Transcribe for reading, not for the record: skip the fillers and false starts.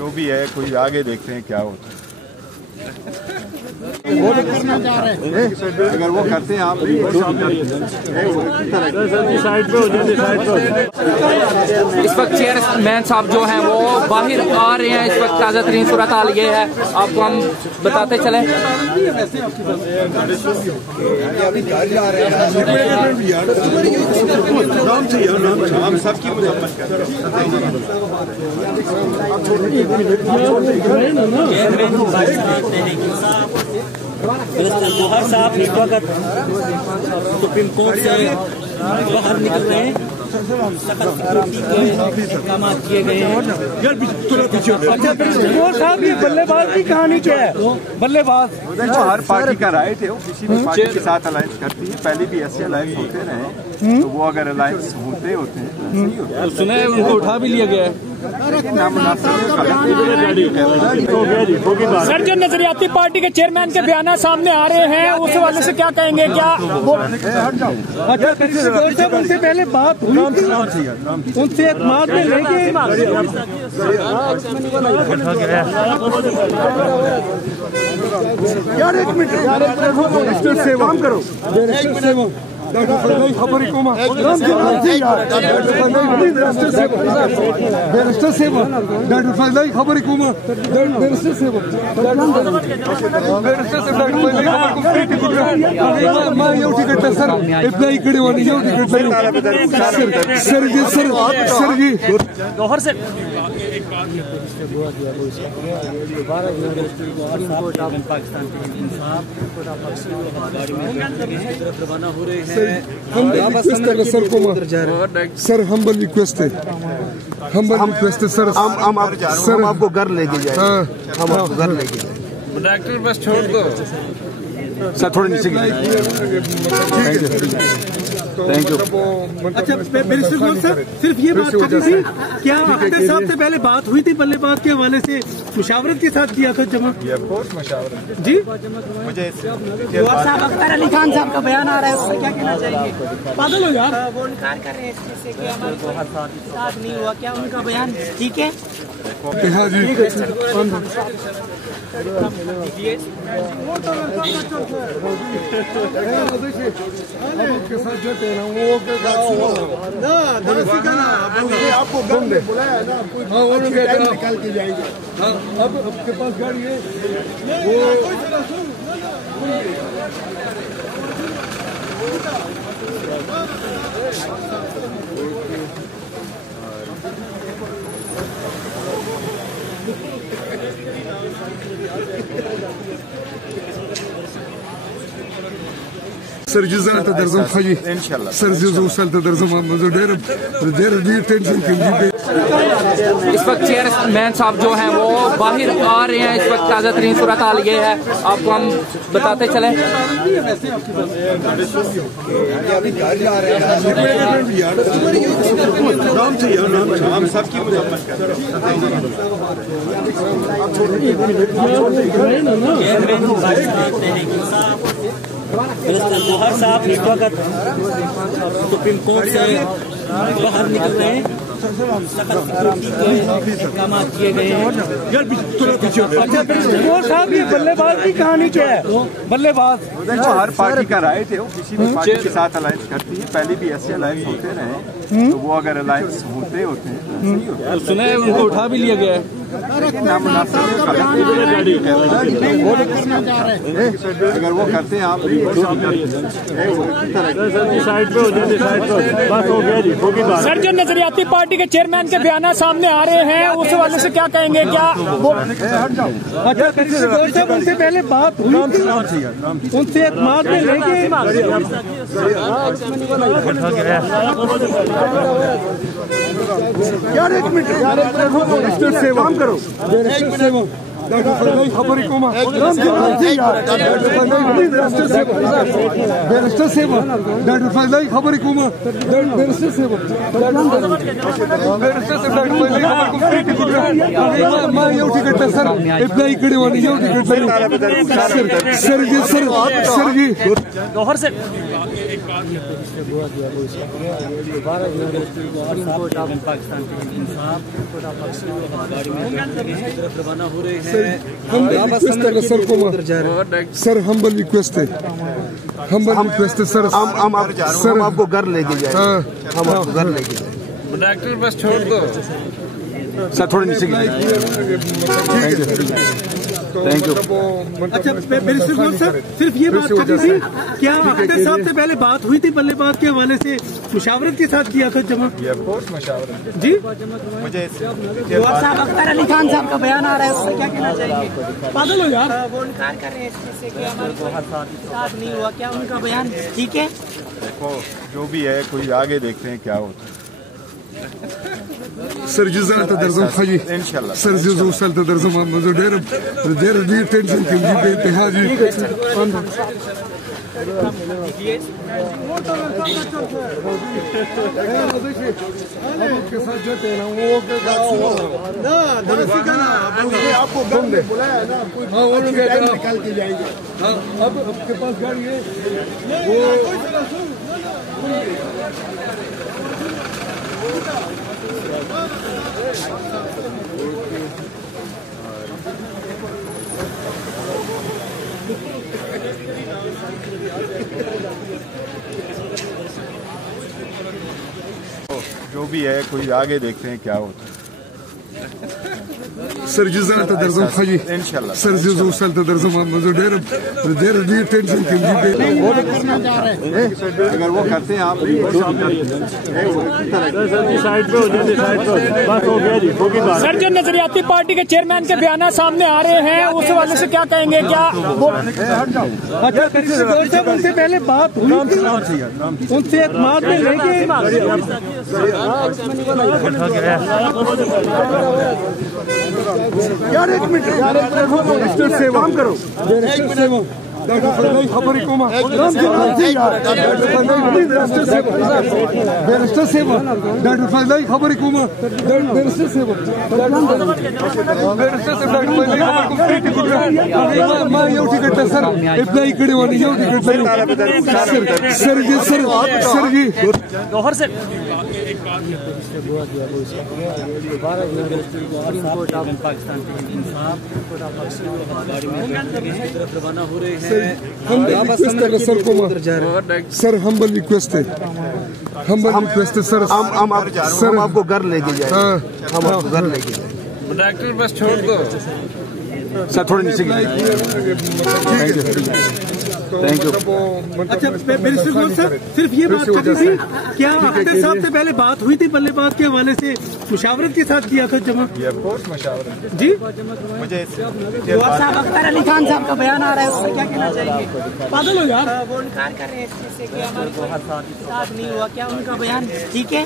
जो भी है कोई आगे देखते हैं क्या होता है। अगर वो करते हैं आप इस वक्त चेयरमैन साहब जो हैं वो बाहर आ रहे हैं। इस वक्त ताज़ा तरीन सूरत हाल ये है, आपको हम बताते चले। हम सबकी मजम्मत करते जोहर साहब इस वक्त सुप्रीम कोर्ट से बाहर निकल रहे हैं। इकदाम किए गए हैं। साहब ये बल्लेबाज की कहानी क्या है? बल्लेबाज देखो हर पार्टी का राइट है, वो किसी भी पार्टी के साथ अलायंस करती है। पहले भी ऐसे अलायंस होते रहे, तो वो अगर अलायंस होते हैं तो सुना है उनको उठा भी लिया गया है। सर, जो नजरियाती पार्टी के चेयरमैन के बयान सामने आ रहे हैं उस हवाले से क्या कहेंगे? क्या उनसे पहले बात हुई थी, उनसे एतमाद में लेके यार एक मिनट से काम करो। खबर रवाना हो रहे हैं। सर हम्बल रिक्वेस्ट है, सर हम आपको घर लेके जाए। हम आपको घर लेके जाए। डॉक्टर बस छोड़ दो सर, थोड़े नीचे थैंक यू। अच्छा सर, सिर्फ ये बात करनी थी, क्या अख्तर साहब से पहले बात हुई थी बल्लेबाज के हवाले से? मुशावरत के साथ किया था जमा जी। मुझे साहब अख्तर अली खान साहब का बयान आ रहा है, उससे क्या कहना चाहिए? पागल हो यार, वो इनकार कर रहे हैं इस चीज से कि हमारे साथ नहीं हुआ। क्या उनका बयान ठीक है? हाँ जी। आपको बुलाया ना, निकाल के जाएंगे। हाँ, अब आपके पास गाड़ी है वो सर जिज़ा तदर्ज़म खाजी सर जिज़ा उसल तदर्ज़म मुझे देर टेंशन की। इस वक्त चेयरमैन साहब जो हैं वो बाहर आ रहे हैं। इस वक्त ताज़ा तरीन सूरत हाल ये है, आपको हम बताते चले। हम सबकी मजम्मत करते जोहर साहब इस वक्त सुप्रीम कोर्ट से बाहर निकल रहे हैं। इकदाम किए गए हैं। साहब ये बल्लेबाज की कहानी क्या है? बल्लेबाज देखो हर पार्टी का राइट है, वो किसी भी पार्टी के साथ अलायंस करती है। पहले भी ऐसे अलायंस होते रहे, तो वो अगर अलायंस होते हैं तो सुना है उनको उठा भी लिया गया है। अगर वो करते हैं आप सर, जो नजरियाती पार्टी के चेयरमैन के बयान सामने आ रहे हैं उस हवाले से क्या कहेंगे? क्या उनसे पहले बात हुई थी, उनसे एतमाद में लेके यार एक मिनट से काम करो। खबर जोहर से पाकिस्तान के इंसाफ रवाना हो रहे हैं। सर हम्बल रिक्वेस्ट है सर, हम आपको घर लेके जाए, हम आपको घर लेके जाए। डॉक्टर बस छोड़ दो सर, थोड़ा नीचे थैंक यू। अच्छा बैरिस्टर गोल सर, सिर्फ ये बात करनी थी, क्या अख्तर साहब से पहले बात हुई थी बल्लेबाज के हवाले से, मुशावरत के साथ किया था जमा मशावरत जी? मुझे अख्तर अली खान साहब का बयान आ रहा है, उससे क्या कहना चाहेंगे? पागल हो यार, वो इनकार कर रहे हैं इसमें से कि हमारे साथ नहीं हुआ, क्या उनका बयान ठीक है? देखो जो भी है, कोई आगे देखते हैं क्या होता है। सर जज़ात दर्जम खाजी इंशाल्लाह सर जज़ो सल दर्जम मज़ो डेर दी टेंशन के भी बेतहाजी के साथ जाते हैं वो ना दासी का ना आपको घर में बुलाया ना, हां वो लोग निकाल के जाएंगे। हां अब आपके पास गाड़ी है वो जो भी है, कोई आगे देखते हैं क्या होता है। सर जज़ात दर्जम खाजी इंशाल्लाह सर जज़ो सल दर्जम मज़ो डेर दी टेंशन के भी अगर वो करते हैं आप सर, जो नजरियाती पार्टी के चेयरमैन के बयान सामने आ रहे हैं, उस हवाले से क्या कहेंगे? क्या अच्छा उनसे पहले बात हुई, उनसे एतमाद में लेके यार एक मिनट बैरिस्टर से काम करो, बैरिस्टर से डॉक्टर फजलाई खबर को बैरिस्टर से डॉक्टर फजलाई खबर को बैरिस्टर से मैं यो टिकट सर इतना ही कड़े वाली यो टिकट सर जी गौहर से पाकिस्तान के इंसाफ रवाना हो रहे हैं। सर हम्बल रिक्वेस्ट है सर, हम आपको घर लेके जाए, हम आपको घर लेके जाए। डॉक्टर बस छोड़ दो सर, थोड़ा नीचे थैंक यू। अच्छा बैरिस्टर गोल सर, सिर्फ ये बात करनी थी, क्या अख्तर साहब से पहले बात हुई थी बल्लेबाज के हवाले से, मुशावरत के साथ किया था जमा मशावरत जी? मुझे अख्तर अली खान साहब का बयान आ रहा है, उससे क्या कहना चाहेंगे? पागल हो यार, वो इनकार कर रहे हैं इसमें से कि हमारे साथ नहीं हुआ, क्या उनका बयान ठीक है?